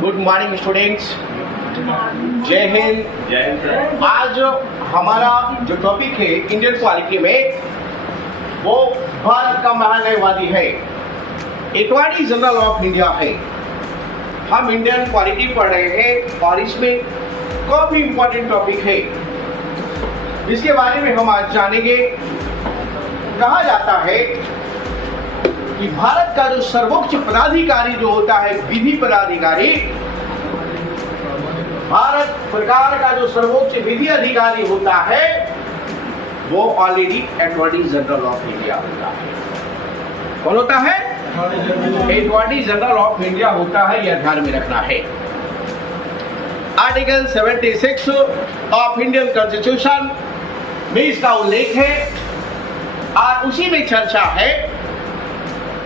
Good morning students, जय हिंद। जय हिंद। आज हमारा जो टॉपिक है इंडियन क्वालिटी में, वो भारत का महान्यायवादी है, अटॉर्नी जनरल ऑफ इंडिया है। हम इंडियन क्वालिटी पढ़ रहे हैं और इसमें काफी इंपॉर्टेंट टॉपिक है, जिसके बारे में हम आज जानेंगे। कहा जाता है कि भारत का जो सर्वोच्च पदाधिकारी जो होता है, विधि पदाधिकारी, भारत सरकार का जो सर्वोच्च विधि अधिकारी होता है, वो already attorney general of India होता है। कौन होता है? अटॉर्नी जनरल ऑफ इंडिया होता है, यह ध्यान में रखना है। आर्टिकल 76 ऑफ इंडियन कॉन्स्टिट्यूशन में इसका उल्लेख है और उसी में चर्चा है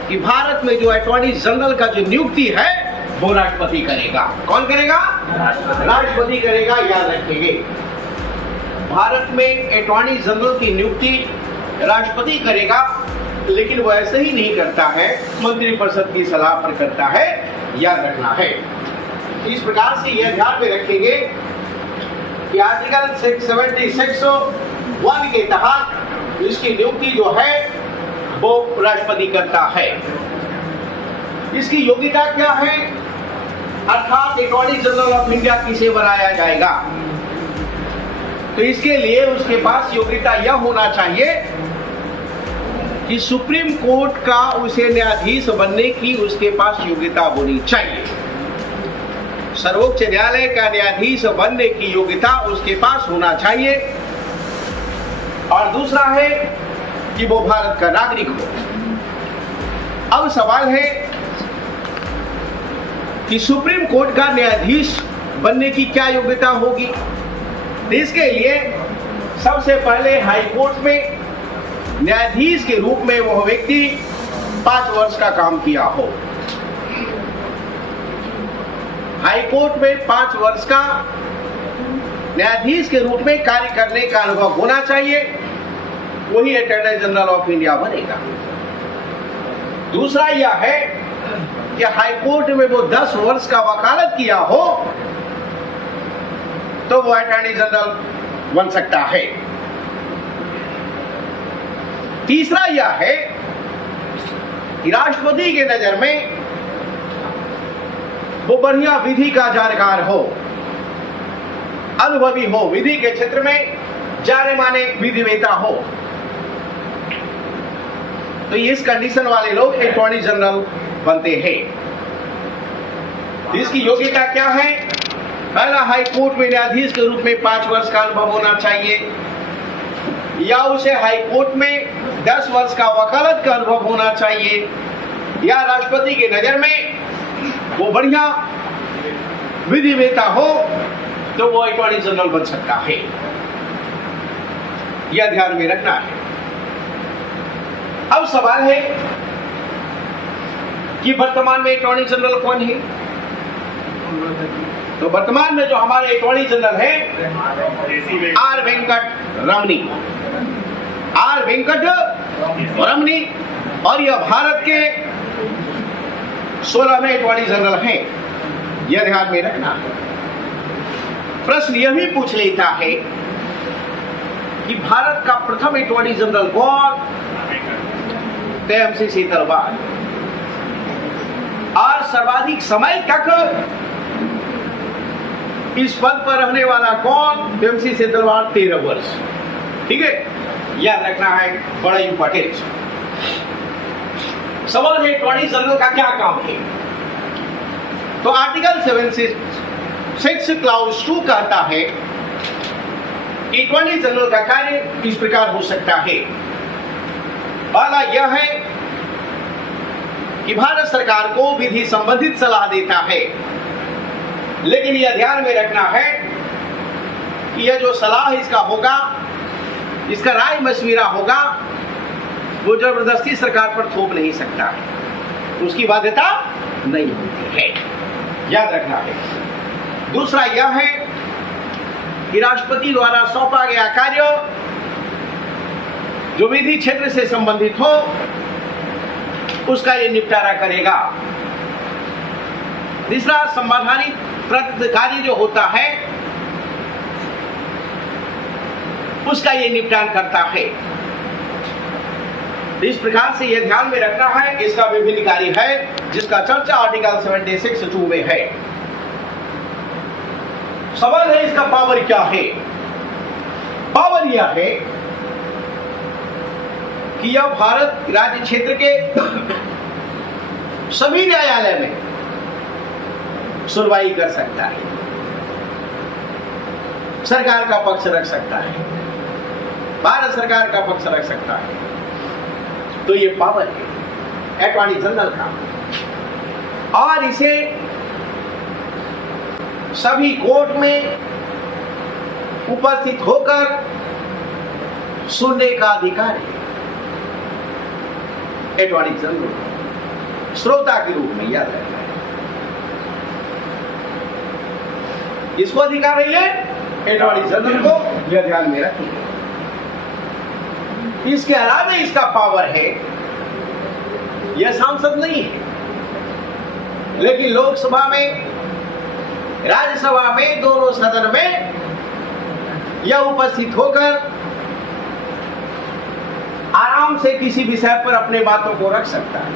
कि भारत में जो अटॉर्नी जनरल का जो नियुक्ति है वो राष्ट्रपति करेगा। कौन करेगा? राष्ट्रपति करेगा, याद रखेंगे। भारत में अटॉर्नी जनरल की नियुक्ति राष्ट्रपति करेगा, लेकिन वो ऐसे ही नहीं करता है, मंत्रिपरिषद की सलाह पर करता है, याद रखना है। इस प्रकार से यह ध्यान में रखेंगे कि आर्टिकल 76(1) के तहत इसकी नियुक्ति जो है वो राष्ट्रपति करता है। इसकी योग्यता क्या है? अर्थात अटॉर्नी जनरल ऑफ इंडिया किसे बनाया जाएगा, तो इसके लिए उसके पास योग्यता यह होना चाहिए कि सुप्रीम कोर्ट का उसे न्यायाधीश बनने की उसके पास योग्यता होनी चाहिए। सर्वोच्च न्यायालय का न्यायाधीश बनने की योग्यता उसके पास होना चाहिए। और दूसरा है कि वो भारत का नागरिक हो। अब सवाल है कि सुप्रीम कोर्ट का न्यायाधीश बनने की क्या योग्यता होगी। इसके लिए सबसे पहले हाई कोर्ट में न्यायाधीश के रूप में वह व्यक्ति 5 वर्ष का काम किया हो। हाई कोर्ट में 5 वर्ष का न्यायाधीश के रूप में कार्य करने का अनुभव होना चाहिए, वही अटॉर्नी जनरल ऑफ इंडिया बनेगा। दूसरा यह है कि हाई कोर्ट में वो 10 वर्ष का वकालत किया हो तो वो अटॉर्नी जनरल बन सकता है। तीसरा यह है कि राष्ट्रपति के नजर में वो बढ़िया विधि का जानकार हो, अनुभवी हो, विधि के क्षेत्र में जाने माने विधिवेता हो। तो इस कंडीशन वाले लोग अटॉर्नी जनरल बनते हैं। इसकी योग्यता क्या है? पहला, हाई कोर्ट में न्यायाधीश के रूप में 5 वर्ष का अनुभव होना चाहिए, या उसे हाई कोर्ट में 10 वर्ष का वकालत का अनुभव होना चाहिए, या राष्ट्रपति के नजर में वो बढ़िया विधिवेता हो तो वो अटॉर्नी जनरल बन सकता है। यह ध्यान में रखना है। अब सवाल है कि वर्तमान में अटॉर्नी जनरल कौन है? तो वर्तमान में जो हमारे अटॉर्नी जनरल है R Venkataramani. R Venkataramani, और यह भारत के 16वें अटॉर्नी जनरल हैं। यह ध्यान में रखना है। प्रश्न यह भी पूछ लेता है कि भारत का प्रथम अटॉर्नी जनरल कौन? MC तलवार। और सर्वाधिक समय तक इस पद पर रहने वाला कौन? MC तलवार 13 वर्ष। ठीक है, याद रखना है, बड़ा इंपॉर्टेंट सवाल है। अटॉर्नी जनरल का क्या काम है? तो आर्टिकल 76 क्लाउज 2 कहता है कि अटॉर्नी जनरल का कार्य इस प्रकार हो सकता है। पहला यह है कि भारत सरकार को विधि संबंधित सलाह देता है, लेकिन यह ध्यान में रखना है कि यह जो सलाह इसका होगा, इसका राय मशविरा होगा, वो जबरदस्ती सरकार पर थोप नहीं सकता है, उसकी बाध्यता नहीं होती है, याद रखना है। दूसरा यह है कि राष्ट्रपति द्वारा सौंपा गया कार्य जो विधि क्षेत्र से संबंधित हो उसका ये निपटारा करेगा। तीसरा, संवैधानिक कार्य जो होता है उसका ये निपटान करता है। इस प्रकार से यह ध्यान में रखना है। इसका विभिन्न कार्य है जिसका चर्चा आर्टिकल 76(2) में है। सवाल है इसका पावर क्या है। पावर यह है कि यह भारत राज्य क्षेत्र के सभी न्यायालय में सुनवाई कर सकता है, सरकार का पक्ष रख सकता है, भारत सरकार का पक्ष रख सकता है। तो ये पावर है अटॉर्नी जनरल का, और इसे सभी कोर्ट में उपस्थित होकर सुनने का अधिकार है। अटॉर्नी जनरल श्रोता के रूप में याद रखना है, इसको अधिकार है ये अटॉर्नी जनरल को, यह ध्यान में रखिए। इसके अलावा इसका पावर है, यह सांसद नहीं है, लेकिन लोकसभा में, राज्यसभा में, दोनों सदन में यह उपस्थित होकर आराम से किसी विषय पर अपने बातों को रख सकता है।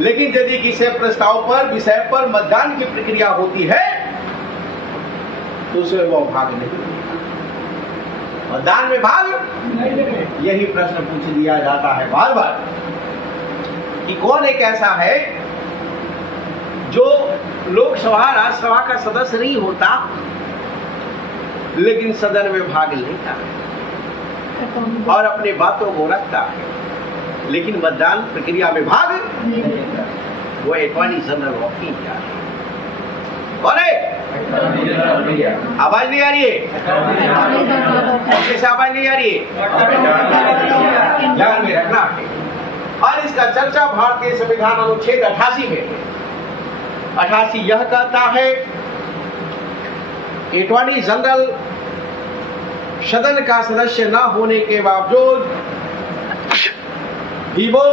लेकिन यदि किसी प्रस्ताव पर, विषय पर मतदान की प्रक्रिया होती है तो उसमें वो भाग नहीं लेगा। मतदान में भाग यही प्रश्न पूछ दिया जाता है बार बार कि कौन एक ऐसा है जो लोकसभा, राज्यसभा का सदस्य नहीं होता लेकिन सदन में भाग लेता है और अपने बातों को रखता है, लेकिन मतदान प्रक्रिया में भाग नहीं लेता। वो अटॉर्नी जनरल ऑफ इंडिया है। कौन है? आवाज नहीं आ रही है? कैसे आवाज नहीं आ रही है? ध्यान में रखना है। और इसका चर्चा भारतीय संविधान अनुच्छेद 88 में 88 यह कहता है अटॉर्नी जनरल सदन का सदस्य न होने के बावजूद भी वो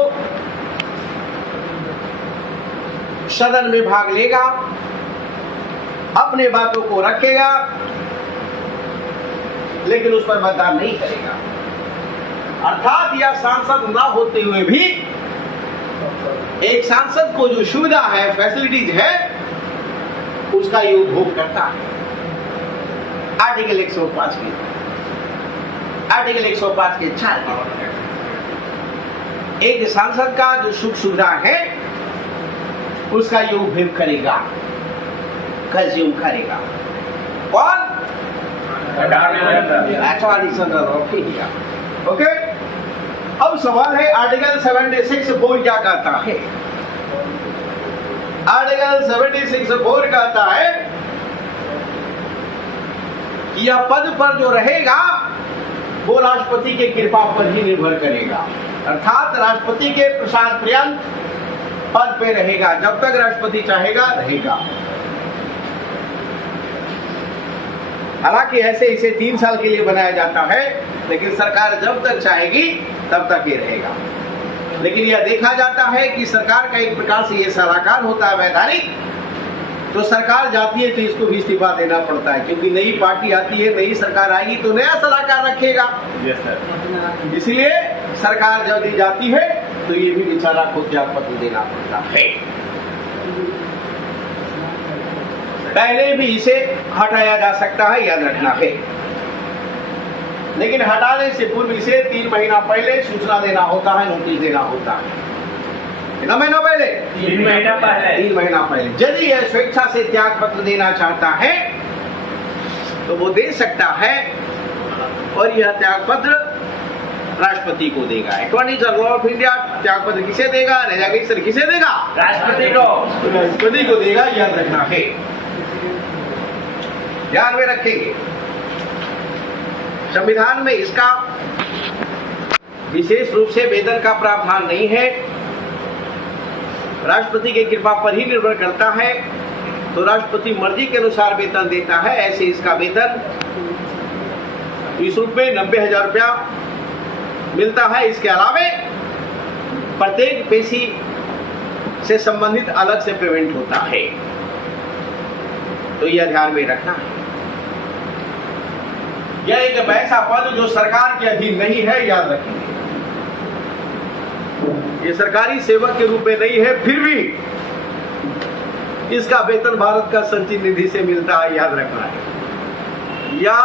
सदन में भाग लेगा, अपने बातों को रखेगा, लेकिन उस पर मतदान नहीं करेगा। अर्थात यह सांसद न होते हुए भी एक सांसद को जो सुविधा है, फैसिलिटीज है, उसका ये उपभोग करता है। आर्टिकल 105 के 4 एक सांसद का जो सुख सुविधा है उसका ये उपभोग करेगा, कंज्यूम करेगा। कौन? Attorney general of India. Okay, अब सवाल है आर्टिकल 76(4) क्या कहता है? आर्टिकल 76(4) कहता है कि यह पद पर जो रहेगा वो राष्ट्रपति के कृपा पर ही निर्भर करेगा। अर्थात राष्ट्रपति के प्रसाद पर्यंत पद पे रहेगा, जब तक राष्ट्रपति चाहेगा रहेगा। हालांकि ऐसे इसे 3 साल के लिए बनाया जाता है, लेकिन सरकार जब तक चाहेगी तब तक ये रहेगा। लेकिन यह देखा जाता है कि सरकार का एक प्रकार से ये सलाहकार होता है वैधानिक, तो सरकार जाती है तो इसको भी इस्तीफा देना पड़ता है, क्योंकि नई पार्टी आती है, नई सरकार आएगी तो नया सलाहकार रखेगा। इसलिए सरकार जब जाती है तो ये भी बेचारा को त्याग पत्र देना पड़ता है। पहले भी इसे हटाया जा सकता है, याद रखना है, लेकिन हटाने से पूर्व इसे 3 महीना पहले सूचना देना होता है, नोटिस देना होता है। कितना महीना पहले? 3 महीना पहले। 3 महीना पहले। यदि यह स्वेच्छा से त्याग पत्र देना चाहता है तो वो दे सकता है, और यह त्याग पत्र राष्ट्रपति को देगा। अटॉर्नी जनरल ऑफ इंडिया त्याग पत्र किसे देगा? रेजिग्नेशन किसे देगा? राष्ट्रपति को। राष्ट्रपति को देगा, याद रखना है, ध्यान में रखेंगे। संविधान में इसका विशेष रूप से वेतन का प्रावधान नहीं है, राष्ट्रपति की कृपा पर ही निर्भर करता है। तो राष्ट्रपति मर्जी के अनुसार वेतन देता है। ऐसे इसका वेतन इस रूप में 90,000 रुपया मिलता है। इसके अलावे प्रत्येक पेशी से संबंधित अलग से पेमेंट होता है, तो यह ध्यान में रखना है। यह एक ऐसा पद जो सरकार के अधीन नहीं है, याद रखेंगे। ये सरकारी सेवक के रूप में नहीं है, फिर भी इसका वेतन भारत का संचित निधि से मिलता है, याद रखना है। या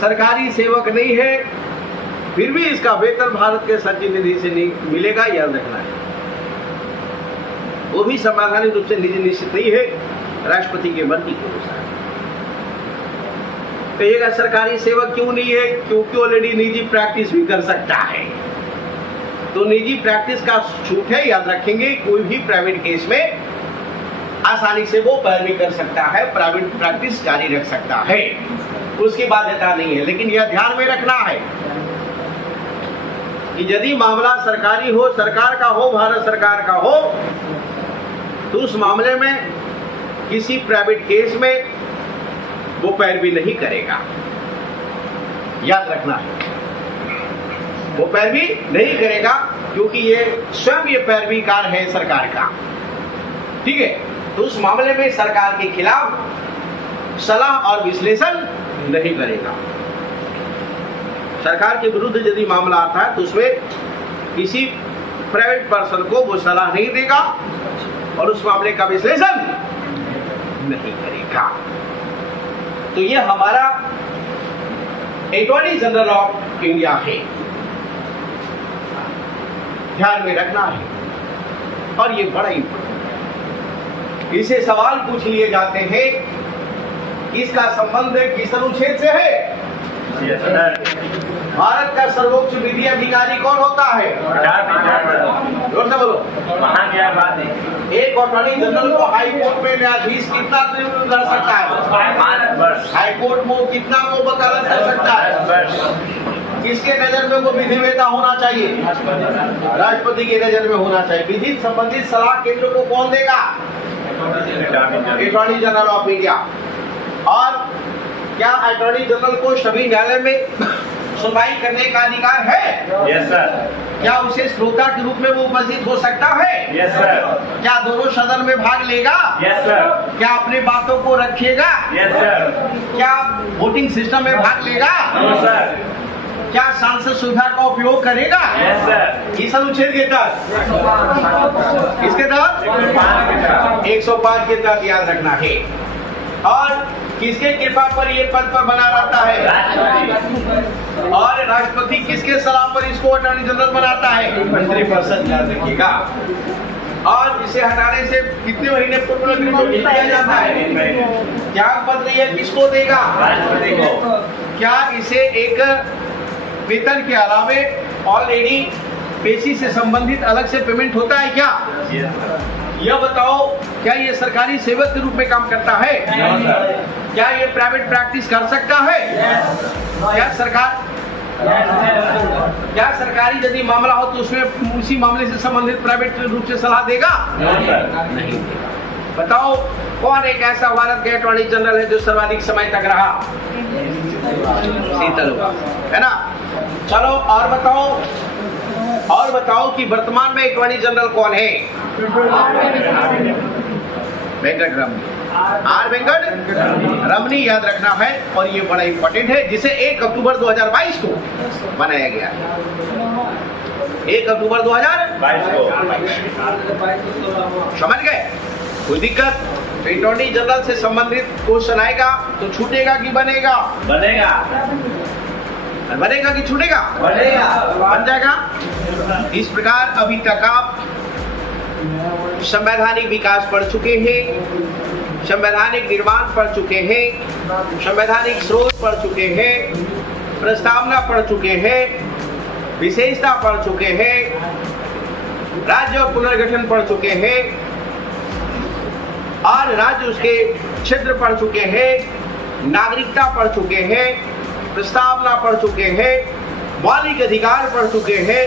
सरकारी सेवक नहीं है, फिर भी इसका वेतन भारत के संचित निधि से नहीं मिलेगा, याद रखना है। वो भी संवैधानिक रूप से निजी निश्चित नहीं है, राष्ट्रपति के मर्जी के अनुसार। कहिएगा सरकारी सेवक क्यों नहीं है? क्योंकि ऑलरेडी निजी प्रैक्टिस भी कर सकता है, तो निजी प्रैक्टिस का छूट है, याद रखेंगे। कोई भी प्राइवेट केस में आसानी से वो पैरवी कर सकता है, प्राइवेट प्रैक्टिस जारी रख सकता है, उसकी बाध्यता नहीं है। लेकिन यह ध्यान में रखना है कि यदि मामला सरकारी हो, सरकार का हो, भारत सरकार का हो, तो उस मामले में किसी प्राइवेट केस में वो पैरवी नहीं करेगा, याद रखना है। वो पैरवी नहीं करेगा क्योंकि ये स्वयं ये पैरवीकार है सरकार का, ठीक है। तो उस मामले में सरकार के खिलाफ सलाह और विश्लेषण नहीं करेगा। सरकार के विरुद्ध यदि मामला आता है तो उसमें किसी प्राइवेट पर्सन को वो सलाह नहीं देगा और उस मामले का विश्लेषण नहीं करेगा। तो ये हमारा अटॉर्नी जनरल ऑफ इंडिया है, ध्यान में रखना है। और ये बड़ा इंपॉर्टेंट है। इसे सवाल पूछ लिए जाते हैं, इसका संबंध किस अनुच्छेद से है? भारत का सर्वोच्च विधि अधिकारी कौन होता है? जोर से बोलो। एक अटॉर्नी जनरल को हाई कोर्ट में न्यायाधीश कितना कर सकता है? हाई कोर्ट में कितना को वकालत कर सकता है? किसके नजर में वो विधिवेता होना चाहिए? राष्ट्रपति के नजर में होना चाहिए। विधि संबंधित सलाह केंद्र को कौन देगा? Attorney general of India. और क्या अटॉर्नी जनरल को सभी न्यायालय में सुनवाई करने का अधिकार है? Yes sir. क्या उसे श्रोता के रूप में वो उपस्थित हो सकता है? Yes sir. क्या दोनों सदन में भाग लेगा? Yes sir. क्या अपने बातों को रखेगा? Yes sir. क्या वोटिंग सिस्टम में भाग लेगा? No sir. क्या सांसद सुविधा का उपयोग करेगा? Yes sir. इस अनुच्छेद के तहत, इसके तहत 105 के तहत, याद रखना है। और किसके कृपा पर ये पद पर बना रहता है? और राष्ट्रपति किसके सलाह पर इसको अटॉर्नी जनरल बनाता है? मंत्री परिषद, याद रखिएगा। और इसे हटाने से कितने महीने पूर्व किया जाता है? त्याग पत्र यह किसको देगा? राष्ट्रपति को। क्या इसे एक वेतन के अलावे ऑलरेडी पेशी से संबंधित अलग से पेमेंट होता है क्या? यह बताओ, क्या ये सरकारी सेवक के रूप में काम करता है? क्या ये प्राइवेट प्रैक्टिस कर सकता है? क्या सरकारी यदि मामला हो तो उसमें उसी मामले से संबंधित प्राइवेट रूप से सलाह देगा? नहीं देगा। बताओ, कौन एक ऐसा भारत के अटॉर्नी जनरल है जो सर्वाधिक समय तक रहा? शीतल होगा, है ना। चलो और बताओ कि वर्तमान में अटॉर्नी जनरल कौन है? वेंकट रमनी, आर वेंकट रमनी, याद रखना है। और ये बड़ा इंपॉर्टेंट है, जिसे 1 अक्टूबर 2022 को बनाया गया है। 1 अक्टूबर 2022 को, समझ गए? कोई दिक्कत? अटॉर्नी जनरल से संबंधित क्वेश्चन आएगा तो छूटेगा कि बनेगा? बनेगा। बनेगा कि छूटेगा? बनेगा। बन जाएगा। इस प्रकार अभी तक आप संवैधानिक विकास पढ़ चुके हैं, संवैधानिक निर्माण पढ़ चुके हैं, संवैधानिक स्रोत पढ़ चुके हैं, प्रस्तावना पढ़ चुके हैं, विशेषता पढ़ चुके हैं, राज्य और पुनर्गठन पढ़ चुके हैं, और राज्य उसके क्षेत्र पढ़ चुके हैं, नागरिकता पढ़ चुके हैं, प्रस्तावना पढ़ चुके हैं, मौलिक अधिकार पढ़ चुके हैं,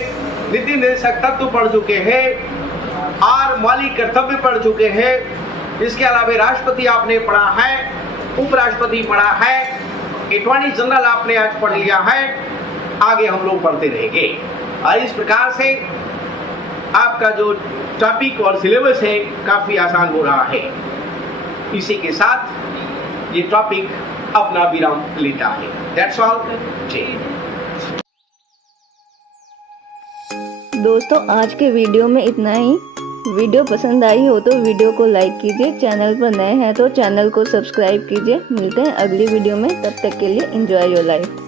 नीति निर्देशक तत्व पढ़ चुके हैं, और मौलिक कर्तव्य पढ़ चुके हैं। इसके अलावा राष्ट्रपति आपने पढ़ा है, उपराष्ट्रपति पढ़ा है, अटॉर्नी जनरल आपने आज पढ़ लिया है, आगे हम लोग पढ़ते रहेंगे। और इस प्रकार से आपका जो टॉपिक और सिलेबस है काफ़ी आसान हो रहा है। इसी के साथ ये टॉपिक अपना विराम लेता है। That's all. दोस्तों आज के वीडियो में इतना ही। वीडियो पसंद आई हो तो वीडियो को लाइक कीजिए, चैनल पर नए हैं तो चैनल को सब्सक्राइब कीजिए। मिलते हैं अगली वीडियो में, तब तक के लिए एंजॉय योर लाइफ।